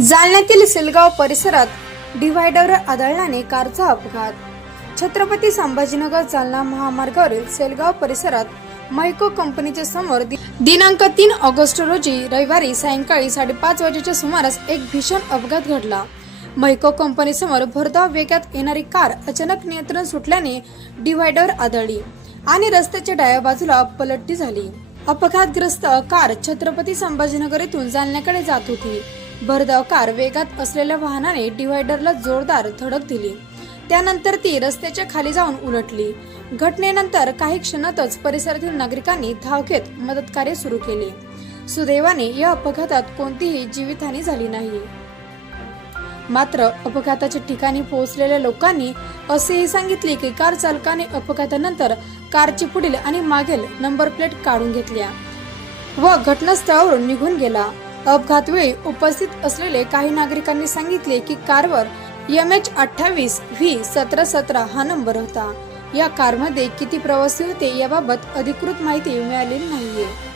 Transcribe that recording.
जालन्यातील सेलगाव परिसरात डिव्हायडर आदळल्याने कारचा अपघात. छत्रपती संभाजीनगर जालना महामार्गावरील सेलगाव परिसरात मैको कंपनीच्या समोर दि- दिनांक तीन ऑगस्ट रोजी रविवारी सायंकाळी साडेपाच वाजेच्या सुमारास एक भीषण अपघात घडला. मैको कंपनीसमोर भरधाव वेगात येणारी कार अचानक नियंत्रण सुटल्याने डिव्हायडर आदळली आणि रस्त्याच्या डाव्या बाजूला पलटी झाली. अपघातग्रस्त कार छत्रपती संभाजीनगर येथून जालन्याकडे जात होती. भरधाव कार वेगात असलेल्या वाहनाने डिव्हायडरला जोरदार धडक दिली. त्यानंतर ती रस्त्याच्या खाली जाऊन उलटली. घटनेनंतर काही क्षणातच परिसरातील नागरिकांनी धाव घेत मदतकार्य सुरू केले. सुदैवाने या अपघातात कोणतीही जीवितहानी झाली नाही. मात्र अपघाताच्या ठिकाणी पोहोचलेल्या लोकांनी असेही सांगितले की कार चालकाने अपघातानंतर कारची पुढील आणि मागील नंबर प्लेट काढून घेतल्या व घटनास्थळावरून निघून गेला. अपघात वेळी उपस्थित असलेले काही नागरिकांनी सांगितले की कारवर एम एच अठ्ठावीस व्ही सतरा सतरा हा नंबर होता. या कारमध्ये किती प्रवासी होते याबाबत अधिकृत माहिती मिळालेली नाहीये.